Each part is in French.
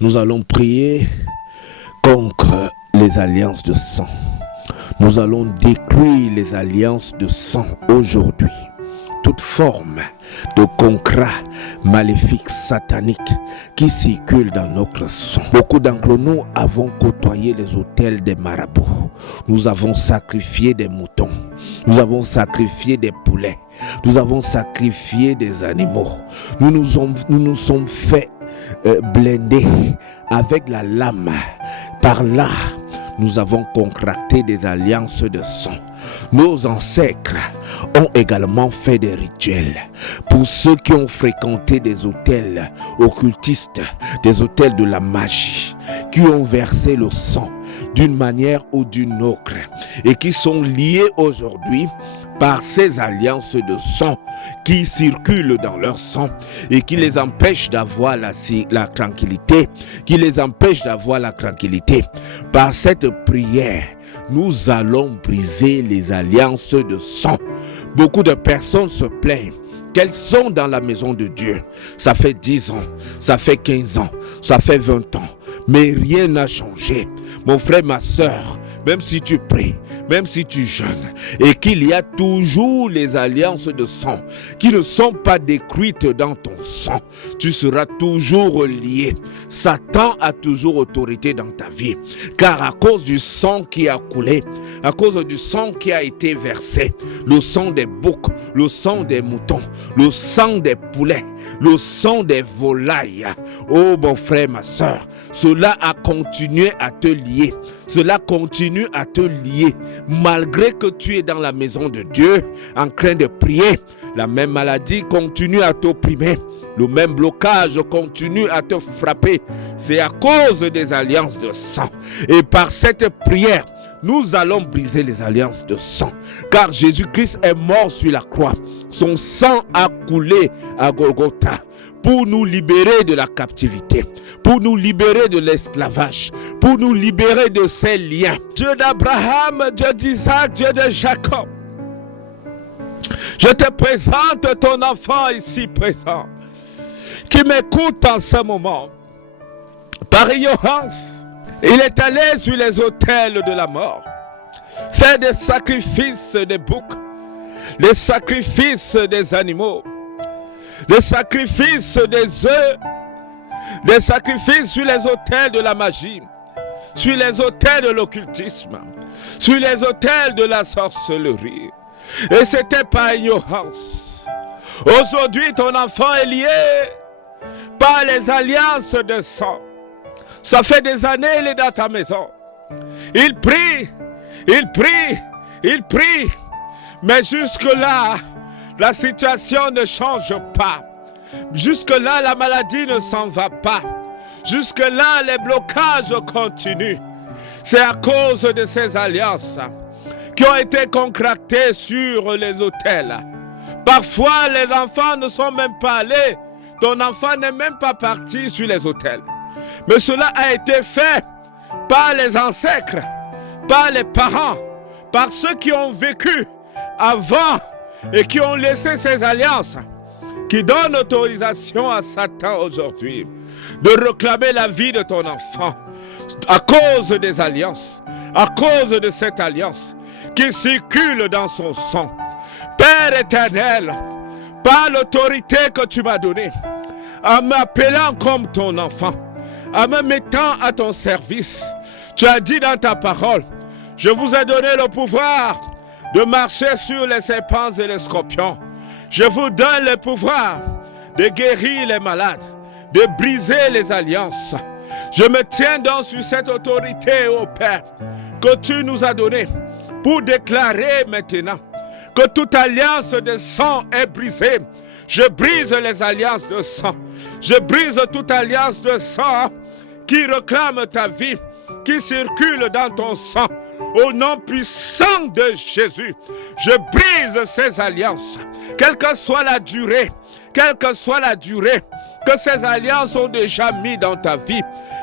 Nous allons prier contre les alliances de sang. Nous allons détruire les alliances de sang aujourd'hui. Toute forme de contrat maléfique satanique qui circule dans notre sang. Beaucoup d'entre nous avons côtoyé les autels des marabouts. Nous avons sacrifié des moutons. Nous avons sacrifié des poulets. Nous avons sacrifié des animaux. Nous nous sommes fait blindés avec la lame. Par là, nous avons contracté des alliances de sang. Nos ancêtres ont également fait des rituels. Pour ceux qui ont fréquenté des autels occultistes, des autels de la magie, qui ont versé le sang d'une manière ou d'une autre et qui sont liés aujourd'hui par ces alliances de sang qui circulent dans leur sang et qui les empêchent d'avoir la tranquillité, Par cette prière, nous allons briser les alliances de sang. Beaucoup de personnes se plaignent qu'elles sont dans la maison de Dieu. Ça fait 10 ans, ça fait 15 ans, ça fait 20 ans, mais rien n'a changé. Mon frère, ma soeur, même si tu pries, même si tu jeûnes, et qu'il y a toujours les alliances de sang qui ne sont pas détruites dans ton sang, tu seras toujours lié. Satan a toujours autorité dans ta vie, car à cause du sang qui a coulé, à cause du sang qui a été versé, le sang des boucs, le sang des moutons, le sang des poulets, le sang des volailles. Oh mon frère, ma soeur, cela a continué à te lier. Cela continue à te lier. Malgré que tu es dans la maison de Dieu, en train de prier, la même maladie continue à t'opprimer. Le même blocage continue à te frapper. C'est à cause des alliances de sang. Et par cette prière, nous allons briser les alliances de sang. Car Jésus-Christ est mort sur la croix. Son sang a coulé à Golgotha pour nous libérer de la captivité, pour nous libérer de l'esclavage, pour nous libérer de ces liens. Dieu d'Abraham, Dieu d'Isaac, Dieu de Jacob, je te présente ton enfant ici présent, qui m'écoute en ce moment. Par ignorance, il est allé sur les autels de la mort, faire des sacrifices des boucs, les sacrifices des animaux, les sacrifices des œufs, les sacrifices sur les autels de la magie, sur les autels de l'occultisme, sur les autels de la sorcellerie. Et c'était par ignorance. Aujourd'hui, ton enfant est lié par les alliances de sang. Ça fait des années qu'il est dans ta maison. Il prie, mais jusque-là, la situation ne change pas. Jusque-là, la maladie ne s'en va pas. Jusque-là, les blocages continuent. C'est à cause de ces alliances qui ont été contractées sur les autels. Parfois, les enfants ne sont même pas allés. Ton enfant n'est même pas parti sur les autels. Mais cela a été fait par les ancêtres, par les parents, par ceux qui ont vécu avant et qui ont laissé ces alliances, qui donnent autorisation à Satan aujourd'hui de réclamer la vie de ton enfant à cause des alliances, à cause de cette alliance qui circule dans son sang. Père éternel, par l'autorité que tu m'as donnée, en m'appelant comme ton enfant, en me mettant à ton service, tu as dit dans ta parole, je vous ai donné le pouvoir de marcher sur les serpents et les scorpions. Je vous donne le pouvoir de guérir les malades, de briser les alliances. Je me tiens donc sur cette autorité, ô Père, que tu nous as donnée pour déclarer maintenant que toute alliance de sang est brisée. Je brise les alliances de sang. Je brise toute alliance de sang qui réclame ta vie, qui circule dans ton sang. Au nom puissant de Jésus, je brise ces alliances. Quelle que soit la durée que ces alliances ont déjà mis dans ta vie,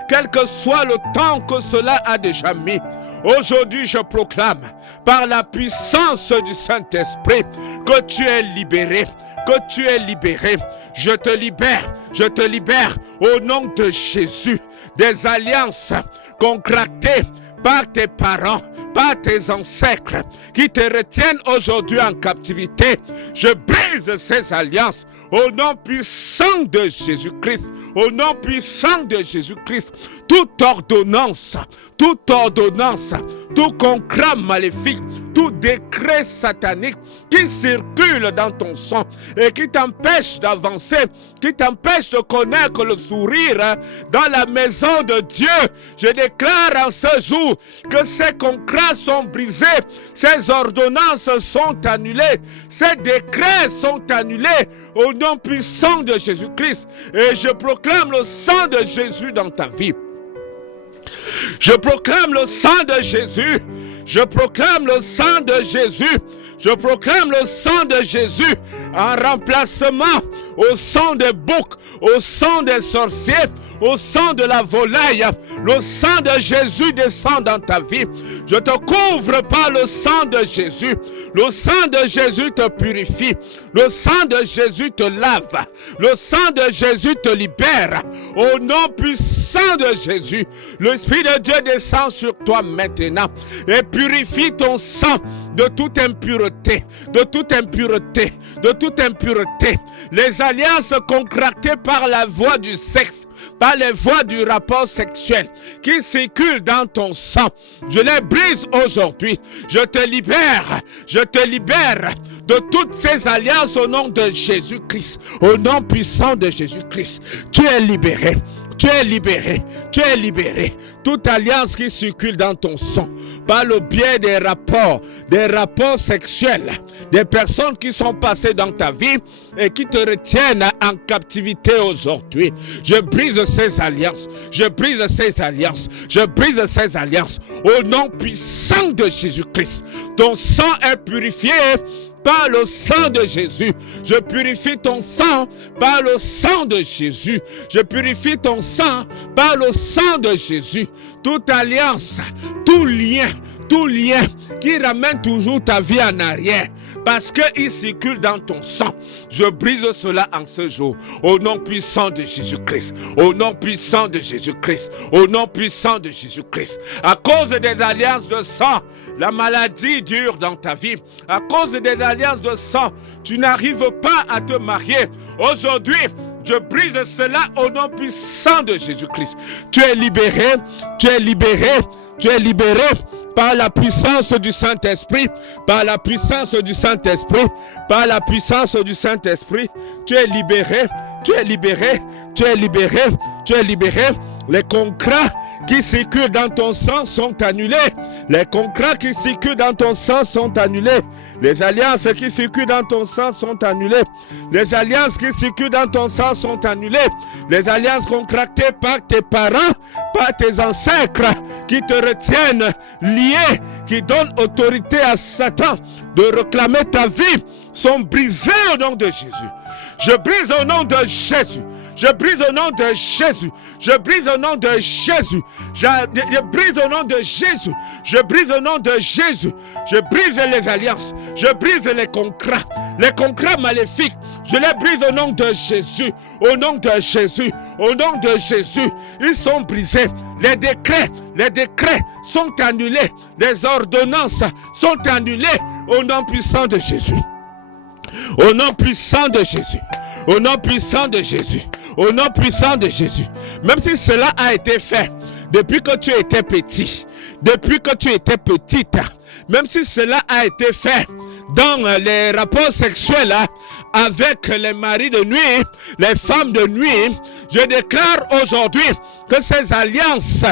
quel que soit le temps que cela a déjà mis, aujourd'hui je proclame par la puissance du Saint-Esprit que tu es libéré, que tu es libéré. Je te libère au nom de Jésus des alliances contractées par tes parents, par tes ancêtres qui te retiennent aujourd'hui en captivité. Je brise ces alliances au nom puissant de Jésus-Christ. Au nom puissant de Jésus-Christ, toute ordonnance, tout contrat maléfique, tout décret satanique qui circule dans ton sang et qui t'empêche d'avancer, qui t'empêche de connaître le sourire dans la maison de Dieu. Je déclare en ce jour que ces contrats sont brisés, ces ordonnances sont annulées, ces décrets sont annulés au nom puissant de Jésus-Christ. Et je proclame le sang de Jésus dans ta vie. Je proclame le sang de Jésus. Je proclame le sang de Jésus. Je proclame le sang de Jésus en remplacement au sang des boucs, au sang des sorciers, au sang de la volaille. Le sang de Jésus descend dans ta vie. Je te couvre par le sang de Jésus. Le sang de Jésus te purifie. Le sang de Jésus te lave. Le sang de Jésus te libère. Au nom puissant de Jésus, l'Esprit de Dieu descend sur toi maintenant et purifie ton sang de toute impureté, de toute impureté, de toute impureté. Les alliances contractées par la voie du sexe, par les voies du rapport sexuel qui circulent dans ton sang, je les brise aujourd'hui. Je te libère de toutes ces alliances au nom de Jésus-Christ, au nom puissant de Jésus-Christ. Tu es libéré. Tu es libéré, tu es libéré. Toute alliance qui circule dans ton sang, par le biais des rapports sexuels, des personnes qui sont passées dans ta vie et qui te retiennent en captivité aujourd'hui. Je brise ces alliances, je brise ces alliances, je brise ces alliances au nom puissant de Jésus-Christ. Ton sang est purifié par le sang de Jésus. Je purifie ton sang par le sang de Jésus. Je purifie ton sang par le sang de Jésus. Toute alliance, tout lien qui ramène toujours ta vie en arrière, parce qu'il circule dans ton sang. Je brise cela en ce jour, au nom puissant de Jésus-Christ, au nom puissant de Jésus-Christ, au nom puissant de Jésus-Christ. À cause des alliances de sang, la maladie dure dans ta vie. À cause des alliances de sang, tu n'arrives pas à te marier. Aujourd'hui, je brise cela au nom puissant de Jésus-Christ. Tu es libéré, tu es libéré, tu es libéré par la puissance du Saint-Esprit, par la puissance du Saint-Esprit, par la puissance du Saint-Esprit. Tu es libéré, tu es libéré, tu es libéré, tu es libéré. Les contrats qui circulent dans ton sang sont annulés. Les contrats qui circulent dans ton sang sont annulés. Les alliances qui circulent dans ton sang sont annulées. Les alliances qui circulent dans ton sang sont annulées. Les alliances contractées par tes parents, par tes ancêtres qui te retiennent liés, qui donnent autorité à Satan de réclamer ta vie, sont brisées au nom de Jésus. Je brise au nom de Jésus. Je brise au nom de Jésus. Je brise au nom de Jésus. Je brise au nom de Jésus. Je brise au nom de Jésus. Je brise les alliances. Je brise les contrats maléfiques. Je les brise au nom de Jésus. Au nom de Jésus. Au nom de Jésus. Ils sont brisés. Les décrets sont annulés. Les ordonnances sont annulées au nom puissant de Jésus. Au nom puissant de Jésus. Au nom puissant de Jésus. Au nom puissant de Jésus. Même si cela a été fait depuis que tu étais petit, depuis que tu étais petite, même si cela a été fait dans les rapports sexuels avec les maris de nuit, les femmes de nuit, je déclare aujourd'hui que ces alliances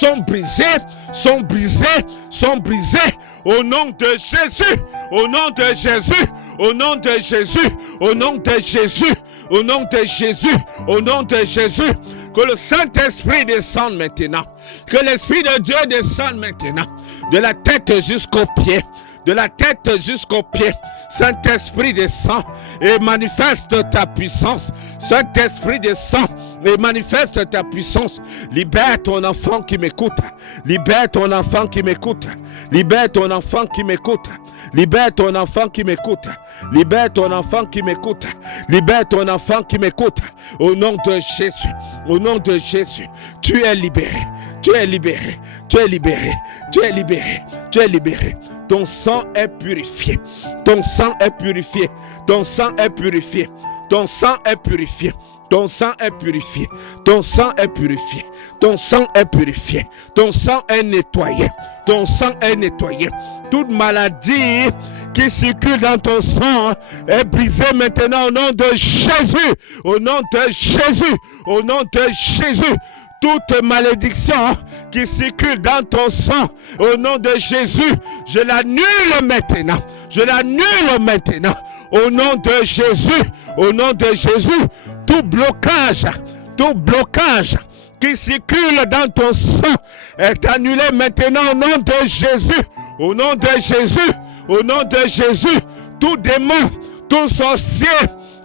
sont brisées, sont brisées, sont brisées au nom de Jésus, au nom de Jésus, au nom de Jésus, au nom de Jésus, au nom de Jésus, au nom de Jésus. Que le Saint-Esprit descende maintenant, que l'Esprit de Dieu descende maintenant, de la tête jusqu'aux pieds, de la tête jusqu'aux pieds. Saint-Esprit descend et manifeste ta puissance. Saint-Esprit descend et manifeste ta puissance. Libère ton enfant qui m'écoute. Libère ton enfant qui m'écoute. Libère ton enfant qui m'écoute. Libère ton enfant qui m'écoute. Libère ton enfant qui m'écoute. Libère ton enfant qui m'écoute. Au nom de Jésus. Au nom de Jésus. Tu es libéré. Tu es libéré. Tu es libéré. Tu es libéré. Tu es libéré. Ton sang est purifié. Ton sang est purifié. Ton sang est purifié. Ton sang est purifié. Ton sang est purifié. Ton sang est purifié. Ton sang est purifié. Ton sang est nettoyé. Ton sang est nettoyé. Toute maladie qui circule dans ton sang est brisée maintenant au nom de Jésus. Au nom de Jésus. Au nom de Jésus. Toute malédiction qui circule dans ton sang, au nom de Jésus, je l'annule maintenant. Je l'annule maintenant. Au nom de Jésus, au nom de Jésus, tout blocage qui circule dans ton sang est annulé maintenant au nom de Jésus. Au nom de Jésus, au nom de Jésus, tout démon, tout sorcier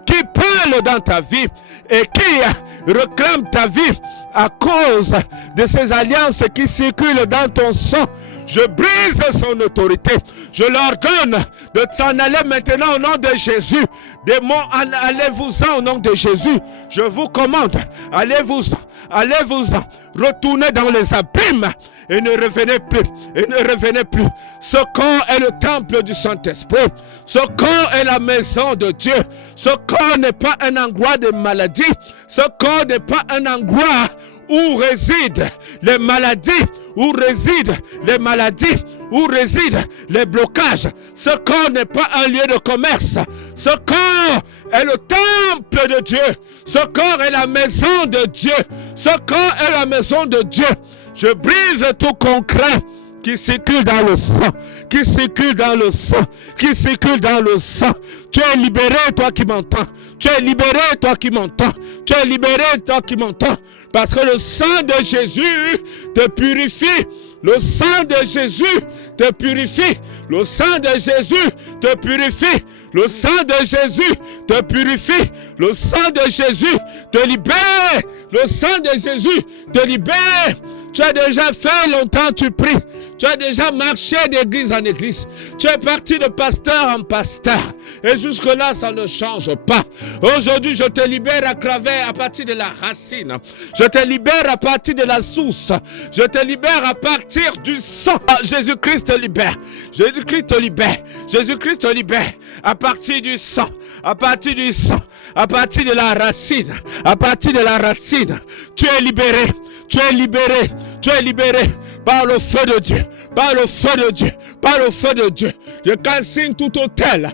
qui parle dans ta vie et qui réclame ta vie à cause de ces alliances qui circulent dans ton sang, je brise son autorité. Je leur donne de s'en aller maintenant au nom de Jésus. Démons, allez-vous-en au nom de Jésus. Je vous commande, allez-vous-en, allez-vous-en. Retournez dans les abîmes et ne revenez plus. Et ne revenez plus. Ce corps est le temple du Saint-Esprit. Ce corps est la maison de Dieu. Ce corps n'est pas un endroit de maladie. Ce corps n'est pas un endroit où résident les maladies, où résident les maladies, où résident les blocages. Ce corps n'est pas un lieu de commerce. Ce corps est le temple de Dieu. Ce corps est la maison de Dieu. Ce corps est la maison de Dieu. Je brise tout concret qui circule dans le sang, qui circule dans le sang, qui circule dans le sang. Tu es libéré, toi qui m'entends. Tu es libéré, toi qui m'entends. Tu es libéré, toi qui m'entends. Parce que le sang de Jésus te purifie. Le sang de Jésus te purifie. Le sang de Jésus te purifie. Le sang de Jésus te purifie. Le sang de Jésus te libère. Le sang de Jésus te libère. Tu as déjà fait longtemps, tu pries. Tu as déjà marché d'église en église. Tu es parti de pasteur en pasteur. Et jusque-là, ça ne change pas. Aujourd'hui, je te libère à partir de la racine. Je te libère à partir de la source. Je te libère à partir du sang. Jésus-Christ te libère. Jésus-Christ te libère. Jésus-Christ te libère à partir du sang. À partir du sang. À partir de la racine. À partir de la racine. Tu es libéré. Tu es libéré. Tu es libéré par le feu de Dieu, par le feu de Dieu, par le feu de Dieu. Je calcine tout hôtel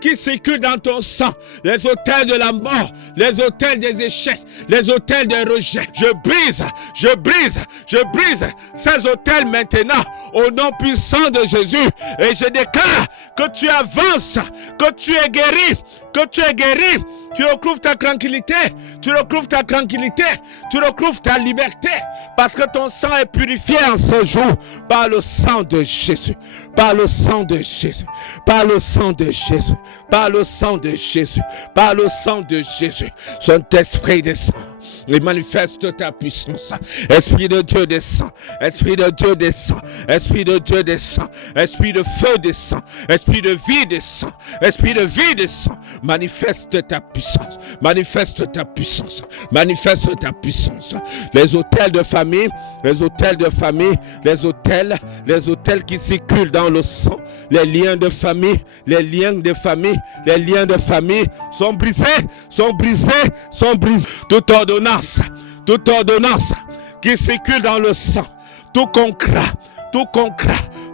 qui circule dans ton sang, les hôtels de la mort, les hôtels des échecs, les hôtels des rejets. Je brise ces hôtels maintenant au nom puissant de Jésus. Et je déclare que tu avances, que tu es guéri, que tu es guéri. Tu retrouves ta tranquillité, tu retrouves ta tranquillité, tu retrouves ta liberté, parce que ton sang est purifié en ce jour par le sang de Jésus, par le sang de Jésus, par le sang de Jésus, par le sang de Jésus, par le sang de Jésus. Saint-Esprit descend et manifeste ta puissance. Esprit de Dieu descend, Esprit de Dieu descend, Esprit de Dieu descend, Esprit de feu descend, Esprit de vie descend, Esprit de vie descend. Manifeste ta puissance, manifeste ta puissance, manifeste ta puissance. Les hôtels de famille, les hôtels de famille, les hôtels qui circulent dans le sang, les liens de famille, les liens de famille, les liens de famille sont brisés, sont brisés, sont brisés. Toute ordonnance qui circule dans le sang, tout concret,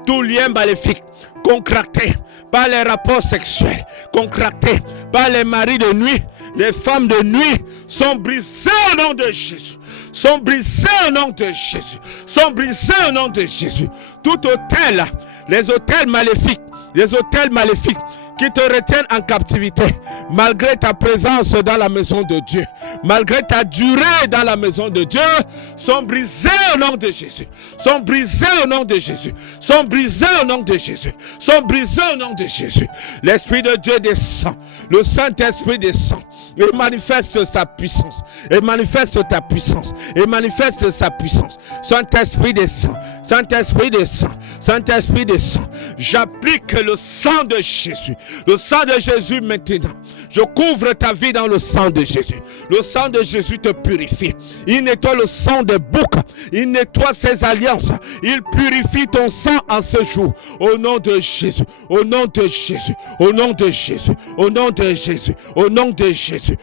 tout lien maléfique, contracté par les rapports sexuels, contracté par les maris de nuit, les femmes de nuit, sont brisés au nom de Jésus. Sont brisés au nom de Jésus. Sont brisés au nom de Jésus. Tout hôtel, les hôtels maléfiques qui te retiennent en captivité, malgré ta présence dans la maison de Dieu, malgré ta durée dans la maison de Dieu, sont brisés au nom de Jésus. Sont brisés au nom de Jésus. Sont brisés au nom de Jésus. Sont brisés au nom de Jésus. L'Esprit de Dieu descend. Le Saint-Esprit descend. Et manifeste sa puissance. Et manifeste ta puissance. Et manifeste sa puissance. Saint-Esprit descend. Saint-Esprit descend. Saint-Esprit descend. J'applique le sang de Jésus. Le sang de Jésus maintenant. Je couvre ta vie dans le sang de Jésus. Le sang de Jésus te purifie. Il nettoie le sang des boucs. Il nettoie ses alliances. Il purifie ton sang en ce jour. Au nom de Jésus. Au nom de Jésus. Au nom de Jésus. Au nom de Jésus. Au nom de Jésus.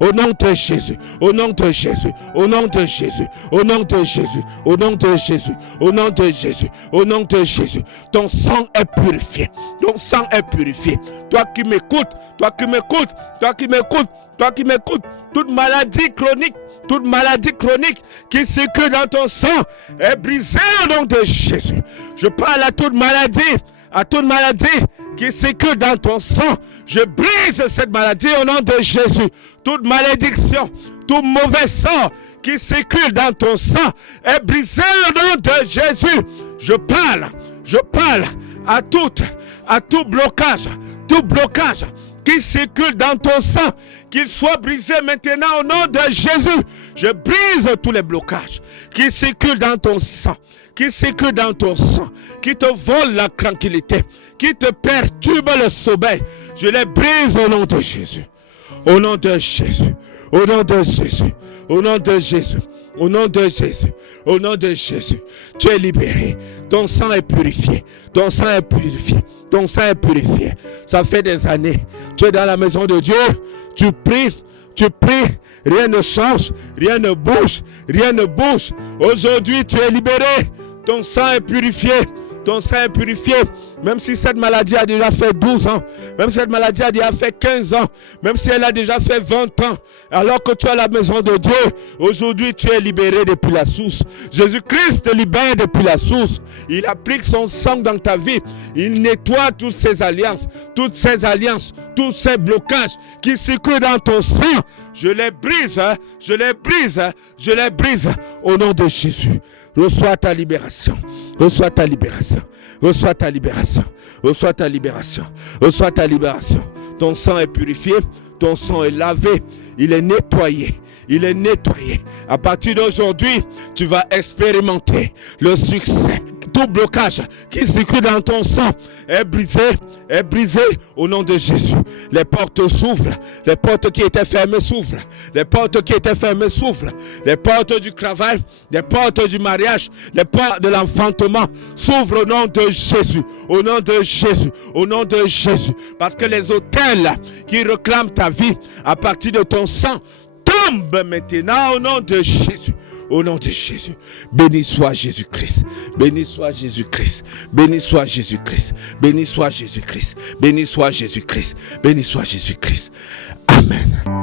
Au nom de Jésus. Au nom de Jésus. Au nom de Jésus. Au nom de Jésus. Au nom de Jésus. Au nom de Jésus. Au nom de Jésus. Au nom de Jésus. Ton sang est purifié. Ton sang est purifié. Toi qui m'écoutes, toi qui m'écoutes, toi qui m'écoutes, toi qui m'écoutes, toute maladie chronique qui circule dans ton sang est brisée au nom de Jésus. Je parle à toute maladie qui circule dans ton sang. Je brise cette maladie au nom de Jésus. Toute malédiction, tout mauvais sang qui circule dans ton sang est brisé au nom de Jésus. Je parle à tout blocage qui circule dans ton sang, qu'il soit brisé maintenant au nom de Jésus. Je brise tous les blocages qui circulent dans ton sang, qui te volent la tranquillité, qui te perturbent le sommeil. Je les brise au nom de Jésus. Au nom de Jésus. Au nom de Jésus. Au nom de Jésus. Au nom de Jésus. Au nom de Jésus. Tu es libéré. Ton sang est purifié. Ton sang est purifié. Ton sang est purifié. Ça fait des années. Tu es dans la maison de Dieu. Tu pries. Rien ne change. Rien ne bouge. Aujourd'hui, tu es libéré. Ton sang est purifié. Ton sang est purifié. Même si cette maladie a déjà fait 12 ans, même si cette maladie a déjà fait 15 ans, même si elle a déjà fait 20 ans, alors que tu es à la maison de Dieu, aujourd'hui tu es libéré depuis la source. Jésus-Christ te libère depuis la source. Il applique son sang dans ta vie. Il nettoie toutes ces alliances, tous ces blocages qui circulent dans ton sang. Je les brise au nom de Jésus. Reçois ta libération. Reçois ta libération. Reçois ta libération. Reçois ta libération. Reçois ta libération. Ton sang est purifié. Ton sang est lavé. Il est nettoyé. Il est nettoyé. À partir d'aujourd'hui, tu vas expérimenter le succès. Tout blocage qui circule dans ton sang est brisé au nom de Jésus. Les portes s'ouvrent. Les portes qui étaient fermées s'ouvrent. Les portes qui étaient fermées s'ouvrent. Les portes du travail, les portes du mariage, les portes de l'enfantement s'ouvrent au nom de Jésus. Au nom de Jésus. Au nom de Jésus. Parce que les autels qui réclament ta vie à partir de ton sang tombent maintenant au nom de Jésus. Au nom de Jésus. Béni soit Jésus-Christ. Béni soit Jésus-Christ. Béni soit Jésus-Christ. Béni soit Jésus-Christ. Béni soit Jésus-Christ. Béni soit Jésus-Christ. Amen.